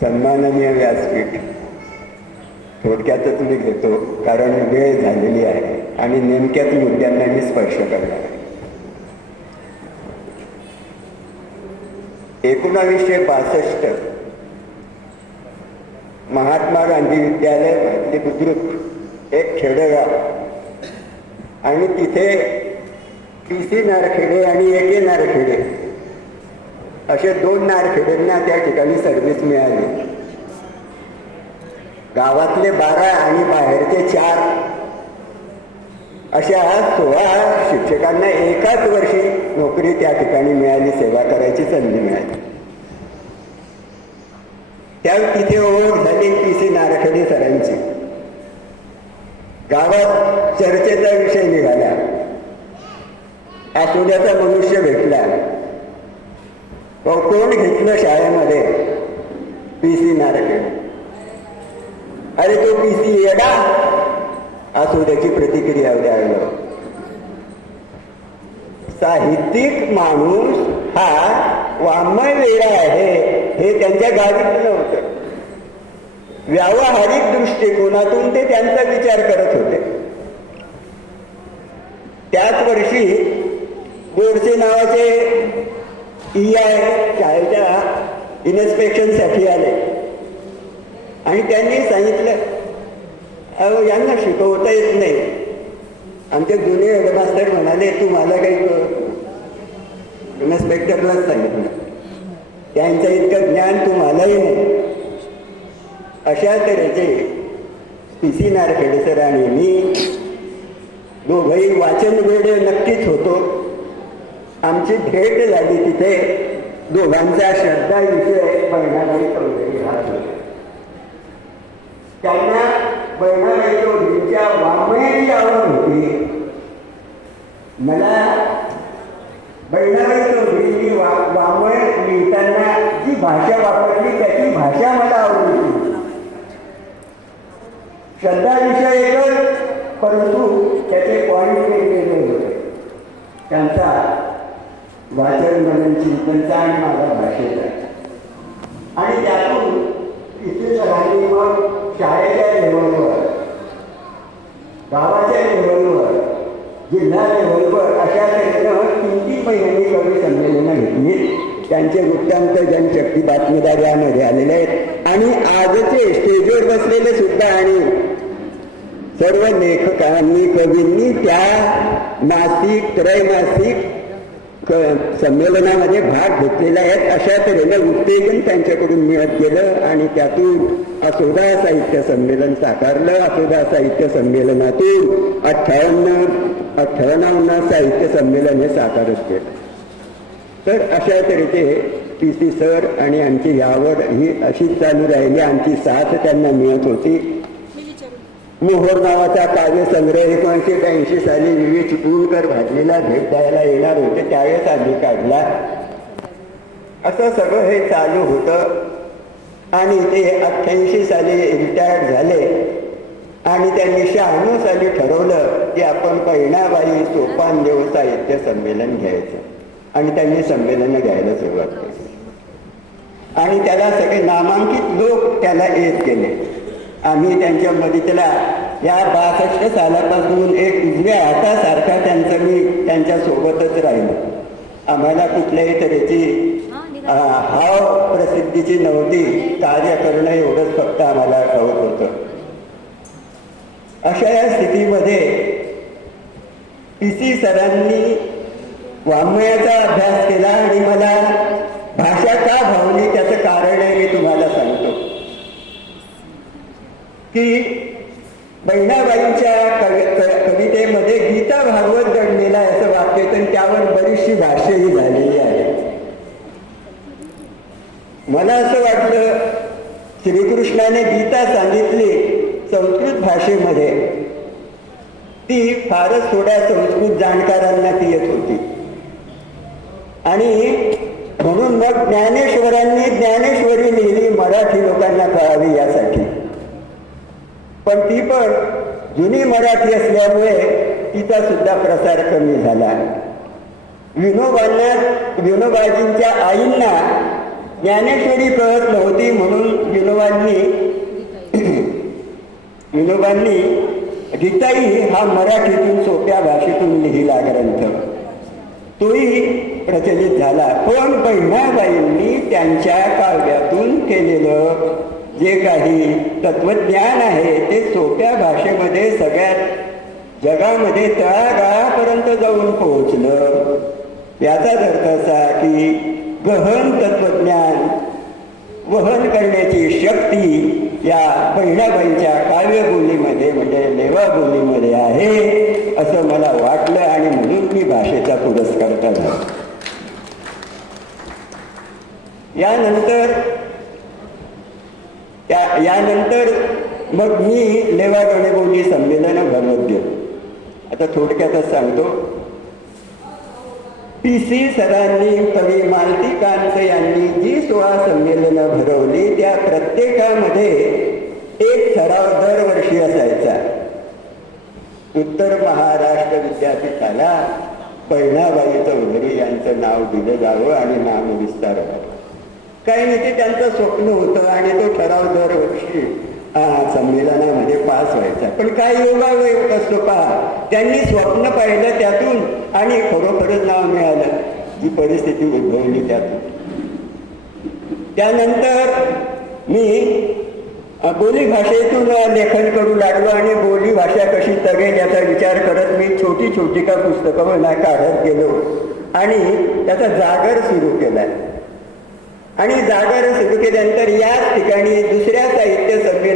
सन्माननीय व्यासपीठ. थोडक्यातच मी घेतो कारण वेळ झालेली आहे आणि नेमक्याच मुद्द्यांना मी स्पर्श करणार एकोणावीसशे बासष्ट. महात्मा गांधी विद्यालय बुद्रुक एक खेडेगाव. आणि तिथे पी सी नारखेडे आणि ए के नारखेडे. असे दोन नारखेड्यांना त्या ठिकाणी सर्व्हिस मिळाली. गावातले बारा आणि बाहेरचे चार. अशा सोळा शिक्षकांना एकाच वर्षी नोकरी त्या ठिकाणी मिळाली सेवा करायची संधी मिळाली. त्या तिथे ओळख झाली पी सी नारखेडे सरांची. गावात चर्चेचा विषय निघाला. आठवड्याचा मनुष्य भेटला. कोण घेतलं शाळेमध्ये? पी सी नारखेड अरे तो पी सी येडा असो त्याची प्रतिक्रिया द्यायला साहित्यिक माणूस हा वाङ्मय वेळा आहे हे त्यांच्या गाडीत होतं. व्यावहारिक दृष्टिकोनातून ते त्यांचा विचार करत होते. त्याच वर्षी गोडसे नावाचे ई आय शाळेच्या इन्स्पेक्शनसाठी आले. आणि त्यांनी सांगितलं अहो यांना शिकवता येत नाही. आमचे जुने हेडमास्टर म्हणाले तू मला काही इन्स्पेक्टरलाच सांगितलं. त्यांचं इतकं ज्ञान तुम्हालाही नाही. अशा तऱ्हेचे पी. सी. नारखेडे सर आणि मी दोघंही वाचन वेळ नक्कीच होतो. आमची भेट झाली तिथे. दोघांचा श्रद्धा विषय बहिणाबाई चौधरी हा त्यांना बहिणाबाई चौधरीच्या वाङ्मयाची आवड होती. मला बहिणाबाई चौधरीची वा वाङ्मय लिहिताना जी भाषा वापरली त्याची भाषा मला आवडली श्रद्धा विषय एकच परंतु त्याचे पॉईंट वेगवेगळे होते. त्यांचा वाचन मनन चिंतनचा आणि माझा भाषेचा आणि त्यातून इथे सरांनी मग शाळेच्या लेवलवर गावाच्या लेवलवर जिल्हा लेवलवर अशा तऱ्हेनं तीन तीन महिन्यांनी कवी संमेलनं घेतली त्यांचे वृत्तांत जनशक्ती बातमीदार यामध्ये आलेले आहेत. आणि आजचे स्टेजवर बसलेले सुद्धा आणि सर्व लेखकांनी कवींनी त्या मासिक त्रैमासिक संमेलनामध्ये भाग घेतलेला आहे अशा तऱ्हेनं उत्तेजन त्यांच्याकडून मिळत गेलं आणि त्यातून असोदा साहित्य संमेलन साकारलं. असोदा साहित्य संमेलनातून अठ्ठावन्न अठ्ठावन्न साहित्य संमेलन हे साकारत गेलं. तर अशा तऱ्हेचे पी सी सर आणि आमची यावड ही अशीच चालू राहिली. आमची साथ त्यांना मिळत होती. मोहोर नावाचा काव्य संग्रह एकोणीसशे ब्याऐंशी साली विवे चिपळूणकर भाजलेला भेट द्यायला येणार होते त्यावेळेस आम्ही काढला. असं सगळं हे चालू होतं आणि ते अठ्ठ्याऐंशी साली रिटायर्ड झाले. आणि त्यांनी शहाण्णव साली ठरवलं की आपण पहिणाबाई सोपान देव साहित्य संमेलन घ्यायचं. आणि त्यांनी संमेलन घ्यायला सुरुवात केली. आणि त्याला सगळे नामांकित लोक त्याला येत गेले. आम्ही त्यांच्या मदतीला या बासष्ट सालापासून एक उजव्या हातासारखा त्यांचं मी त्यांच्या सोबतच राहिलो. आम्हाला कुठल्याही तऱ्हेची हाव प्रसिद्धीची नव्हती. कार्य करणं एवढंच फक्त आम्हाला कळत होतं. अशा या स्थितीमध्ये पी सी सरांनी वाङ्मयाचा अभ्यास केला आणि मला भाषा का भावली त्याचं कारण आहे मी तुम्हाला सांगतो. की बहिणाबाईंच्या कवि कवितेमध्ये गीता भागवत घडलेला आहे असं वाक्य आहे, तर त्यावर बरीचशी भाष्यही झालेली आहे. मला असं वाटलं श्रीकृष्णाने गीता सांगितली संस्कृत भाषेमध्ये. ती फारच थोड्या संस्कृत जाणकारांना ती येत होती. आणि म्हणून मग ज्ञानेश्वरांनी ज्ञान लिहिली मराठी लोकांना कळावी यासाठी पण ती पण जुनी मराठी असल्यामुळे तिचा सुद्धा प्रसार कमी झाला. विनोबांना विनोबाजींच्या आईंना ज्ञानेश्वरी कळत नव्हती म्हणून विनोबांनी विनोबांनी गीताई हा मराठीतून सोप्या भाषेतून लिहिला ग्रंथ. तोही प्रचलित झाला. पण बहिणाबाईंनी त्यांच्या काव्यातून केलेलं जे काही तत्वज्ञान आहे ते सोप्या भाषेमध्ये सगळ्यात जगामध्ये तळागाळापर्यंत जाऊन पोहोचलं. याचाच अर्थ असा की गहन तत्वज्ञान वहन करण्याची शक्ती या बहिणाबाईंच्या काव्यबोलीमध्ये म्हणजे लेवा बोलीमध्ये आहे असं मला वाटलं आणि म्हणून मी भाषेचा पुरस्कार करतो यानंतर त्या यानंतर मग मी लेवा गणबोली संमेलन भरवत आता थोडक्यातच सांगतो. पी सी सरांनी कवी मालतीकांत यांनी जी सोळा संमेलनं भरवली त्या प्रत्येकामध्ये एक सराव दरवर्षी असायचा. उत्तर महाराष्ट्र विद्यापीठाला बहिणाबाई चौधरी यांचं नाव दिलं जावं आणि नामविस्तार व्हावं काही नाही ते त्यांचं स्वप्न होतं आणि तो ठराव दरवर्षी संमेलनामध्ये पास व्हायचा. पण काय योगायोग असतो पहा त्यांनी स्वप्न पाहिलं त्यातून आणि खरोखरच नाव मिळालं जी परिस्थिती उद्भवली त्यातून. त्यानंतर मी बोली भाषेतून लेखन करू लागलो आणि बोली भाषा कशी तगेल याचा विचार करत मी छोटी छोटी का पुस्तकं ना काढत गेलो. आणि त्याचा जागर सुरू केला. आणि जागर सुरू केल्यानंतर याच ठिकाणी दुसऱ्या साहित्य संमेलन